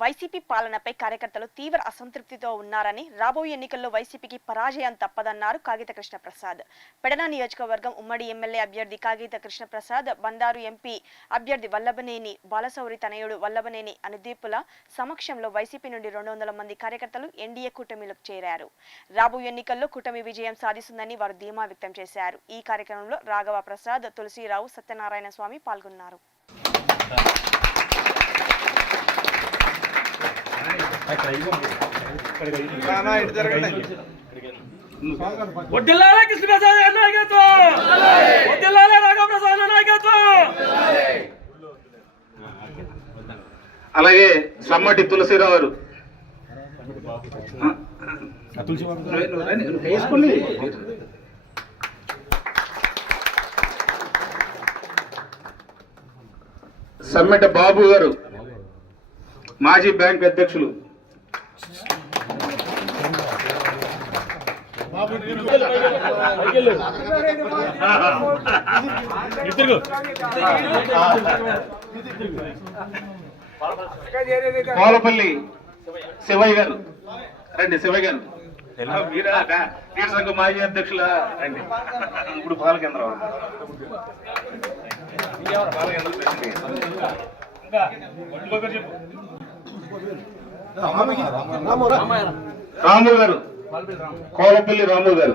YCP పాలనపై కార్యకర్తలు తీవ్ర అసంతృప్తితో ఉన్నారని, రాబోయే ఎన్నికల్లో వైసీపీకి పరాజయం తప్పదన్నారు కాగిత కృష్ణప్రసాద్. పెడన నియోజకవర్గం ఉమ్మడి ఎమ్మెల్యే అభ్యర్థి కాగిత కృష్ణప్రసాద్, బండారు ఎంపీ అభ్యర్థి వల్లభనేని బాలశౌరి తనయుడు వల్లభనేని అనుదీపుల సమక్షంలో వైసీపీ నుండి 200 మంది కార్యకర్తలు ఎన్డీఏ కూటమిలోకి చేరారు. రాబోయే ఎన్నికల్లో కూటమి విజయం సాధిస్తుందని వారు ధీమా వ్యక్తం చేశారు. ఈ కార్యక్రమంలో రాఘవ ప్రసాద్, తులసిరావు, సత్యనారాయణ స్వామి పాల్గొన్నారు. అలాగే సమ్మటి తులసిరావు గారు, సమ్మెట బాబు గారు, మాజీ బ్యాంక్ అధ్యక్షులు, కోలపల్లి శివయ్య గారు, రండి శివయ్య గారు, నీటి సంఘం మాజీ అధ్యక్షుల రండి, ఇప్పుడు పాల కేంద్రం రాము గారు, కోలపల్లి రాము గారు.